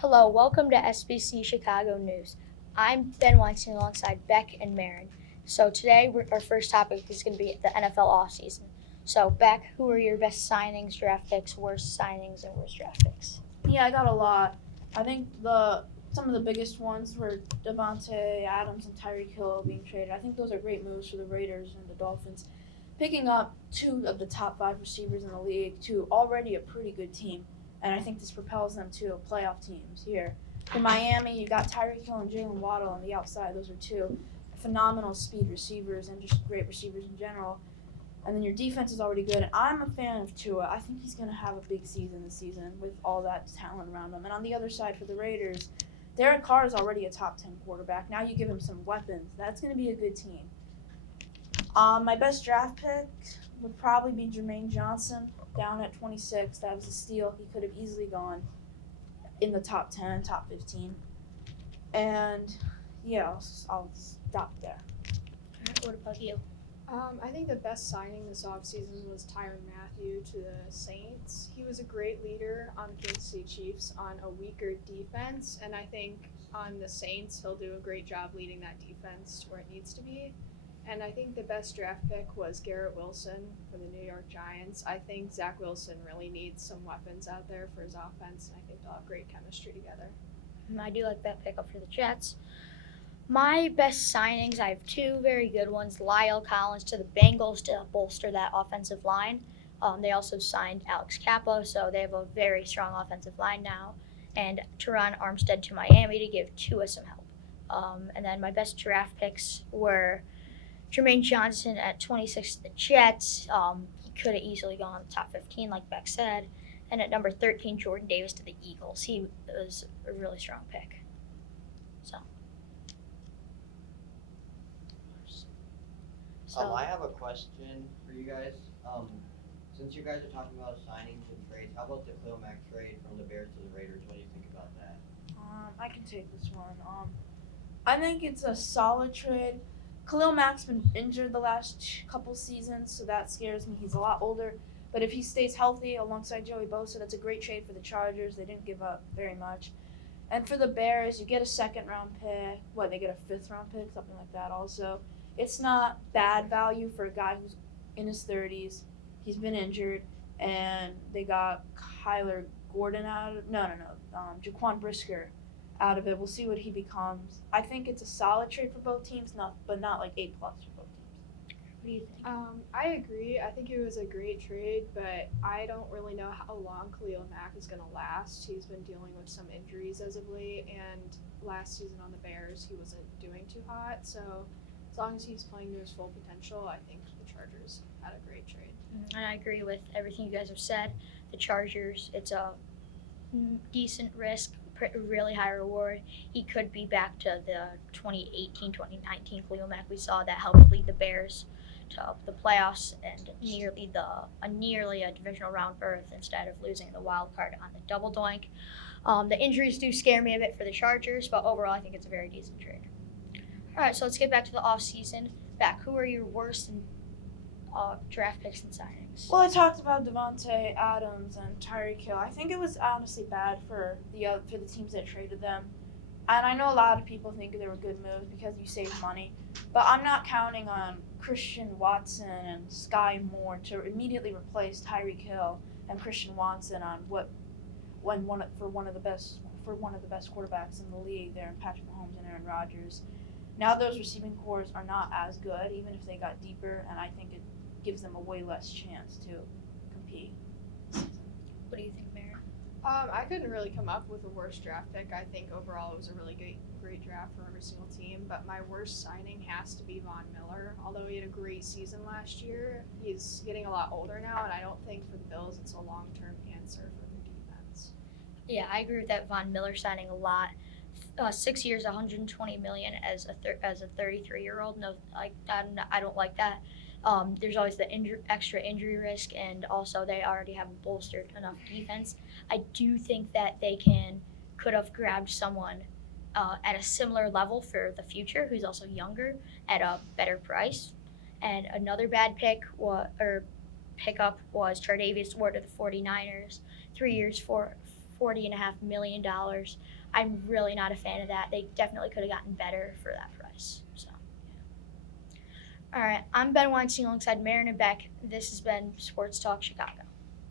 Hello, welcome to SBC Chicago News. I'm Ben Weinstein alongside Beck and Marin. So today our first topic is going to be the NFL offseason. So Beck, who are your best signings, draft picks, worst signings, and worst draft picks? Yeah, I got a lot. I think some of the biggest ones were Devontae Adams and Tyreek Hill being traded. I think those are great moves for the Raiders and the Dolphins, picking up two of the top five receivers in the league to already a pretty good team, and I think this propels them to playoff teams here. In Miami, you got Tyreek Hill and Jalen Waddle on the outside. Those are two phenomenal speed receivers and just great receivers in general. And then your defense is already good. And I'm a fan of Tua. I think he's going to have a big season this season with all that talent around him. And on the other side for the Raiders, Derek Carr is already a top 10 quarterback. Now you give him some weapons. That's going to be a good team. My best draft pick would probably be Jermaine Johnson down at 26. That was a steal. He could have easily gone in the top 10, top 15. And yeah, I'll stop there. What about you? I think the best signing this offseason was Tyrann Mathieu to the Saints. He was a great leader on the Kansas City Chiefs on a weaker defense, and I think on the Saints he'll do a great job leading that defense where it needs to be. And I think the best draft pick was Garrett Wilson for the New York Giants. I think Zach Wilson really needs some weapons out there for his offense, and I think they'll have great chemistry together. I do like that pickup for the Jets. My best signings, I have two very good ones. Lyle Collins to the Bengals to bolster that offensive line. They also signed Alex Cappa, so they have a very strong offensive line now. And Teron Armstead to Miami to give Tua some help. And then my best draft picks were Jermaine Johnson at 26 to the Jets. He could have easily gone top 15, like Beck said. And at number 13, Jordan Davis to the Eagles. He was a really strong pick. I have a question for you guys. Since you guys are talking about signings and trades, how about the Khalil Mack trade from the Bears to the Raiders? What do you think about that? I can take this one. I think it's a solid trade. Khalil Mack's been injured the last couple seasons, so that scares me. He's a lot older, but if he stays healthy alongside Joey Bosa, that's a great trade for the Chargers. They didn't give up very much. And for the Bears, you get a second-round pick. They get a fifth-round pick, something like that also. It's not bad value for a guy who's in his 30s. He's been injured, and they got Kyler Gordon out of Jaquan Brisker out of it. We'll see what he becomes. I think it's a solid trade for both teams, but not like A+ for both teams. What do you think? I agree. I think it was a great trade, but I don't really know how long Khalil Mack is going to last. He's been dealing with some injuries as of late, and last season on the Bears, he wasn't doing too hot. So as long as he's playing to his full potential, I think the Chargers had a great trade. And I agree with everything you guys have said. The Chargers, it's a decent risk, really high reward. He could be back to the 2018-2019 Khalil Mack we saw that helped lead the Bears to the playoffs and nearly a divisional round berth instead of losing the wild card on the double doink. The injuries do scare me a bit for the Chargers, but overall I think it's a very decent trade. All right, so let's get back to the offseason. Beck, who are your worst draft picks and signings? Well, I talked about Devontae Adams and Tyreek Hill. I think it was honestly bad for the teams that traded them. And I know a lot of people think they were good moves because you save money. But I'm not counting on Christian Watson and Sky Moore to immediately replace Tyreek Hill and Christian Watson on one of the best quarterbacks in the league there in Patrick Mahomes and Aaron Rodgers. Now those receiving cores are not as good, even if they got deeper, and I think it gives them a way less chance to compete. What do you think, Mary? I couldn't really come up with a worse draft pick. I think overall it was a really great draft for every single team, but my worst signing has to be Von Miller. Although he had a great season last year, he's getting a lot older now, and I don't think for the Bills it's a long-term answer for their defense. Yeah, I agree with that Von Miller signing a lot. 6 years, $120 million as a 33-year-old. No, I don't like that. There's always the extra injury risk, and also they already have a bolstered enough defense. I do think that they could have grabbed someone at a similar level for the future, who's also younger at a better price. And another bad pickup was Tre'Davious Ward of the 49ers, 3 years, $40.5 million. I'm really not a fan of that. They definitely could have gotten better for that price. So, yeah. All right, I'm Ben Weinstein alongside Marin and Beck. This has been Sports Talk Chicago.